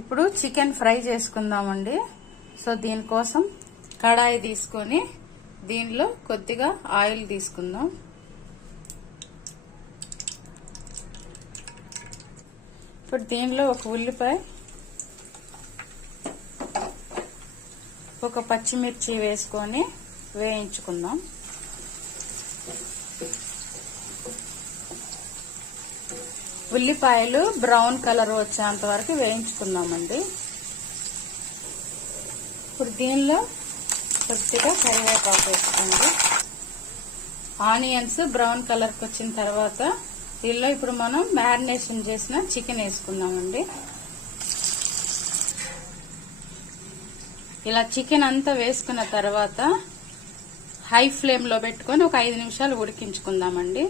ఇప్పుడు chicken fry చేసుకుందామండి. So దీనికోసం కడాయి తీసుకొని దీనిలో కొద్దిగా ఆయిల్ తీసుకుందాం. ఇప్పుడు దీనిలో ఒక ఉల్లిపాయ, ఒక పచ్చిమిర్చి వేసుకొని వేయించుకుందాం. ఉల్లిపాయలు బ్రౌన్ కలర్ వచ్చేంత వరకు వేయించుకుందామండి. ఇప్పుడు దీనిలో కొద్దిగా కరివేపాకు వేసుకోండి. ఆనియన్స్ బ్రౌన్ కలర్కి వచ్చిన తర్వాత దీనిలో ఇప్పుడు మనం మ్యారినేషన్ చేసిన చికెన్ వేసుకుందామండి. ఇలా చికెన్ అంతా వేసుకున్న తర్వాత హై ఫ్లేమ్ లో పెట్టుకొని ఒక 5 నిమిషాలు ఉడికించుకుందామండి.